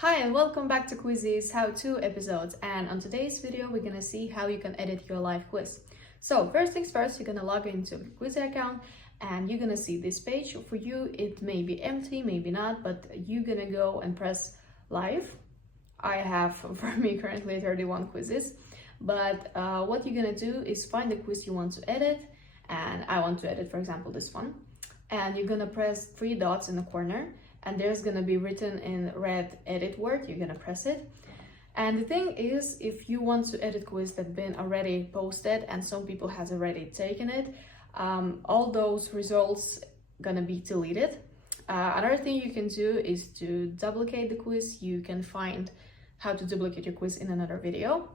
Hi and welcome back to Kwizie's how-to episodes, and on today's video we're gonna see how you can edit your live quiz. So first things first, you're gonna log into the Kwizie account and you're gonna see this page. For you it may be empty, maybe not, but you're gonna go and press live. I have for me currently 31 quizzes, but what you're gonna do is find the quiz you want to edit, and I want to edit, for example, this one, and you're gonna press three dots in the corner and there's gonna be written in red edit word. You're gonna press it. And the thing is, if you want to edit quiz that's been already posted and some people has already taken it, all those results gonna be deleted. Another thing you can do is to duplicate the quiz. You can find how to duplicate your quiz in another video,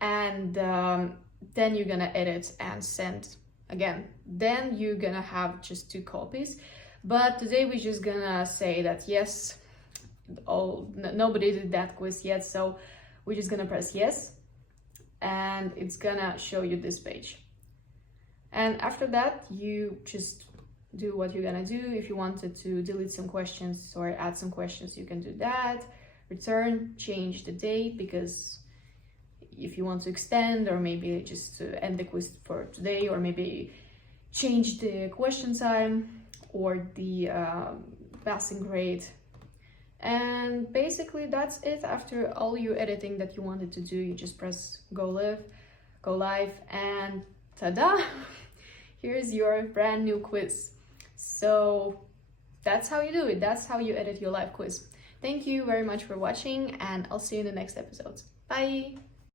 and then you're gonna edit and send again. Then you're gonna have just two copies. But today we're just gonna say that yes, nobody did that quiz yet, so we're just gonna press yes, and it's gonna show you this page. And after that, you just do what you're gonna do. If you wanted to delete some questions or add some questions, you can do that. Return, change the date, because if you want to extend, or maybe just to end the quiz for today, or maybe change the question time or the passing grade. And basically that's it. After all your editing that you wanted to do, you just press go live, and ta-da! Here's your brand new quiz. So that's how you do it. That's how you edit your live quiz. Thank you very much for watching, and I'll see you in the next episodes. Bye!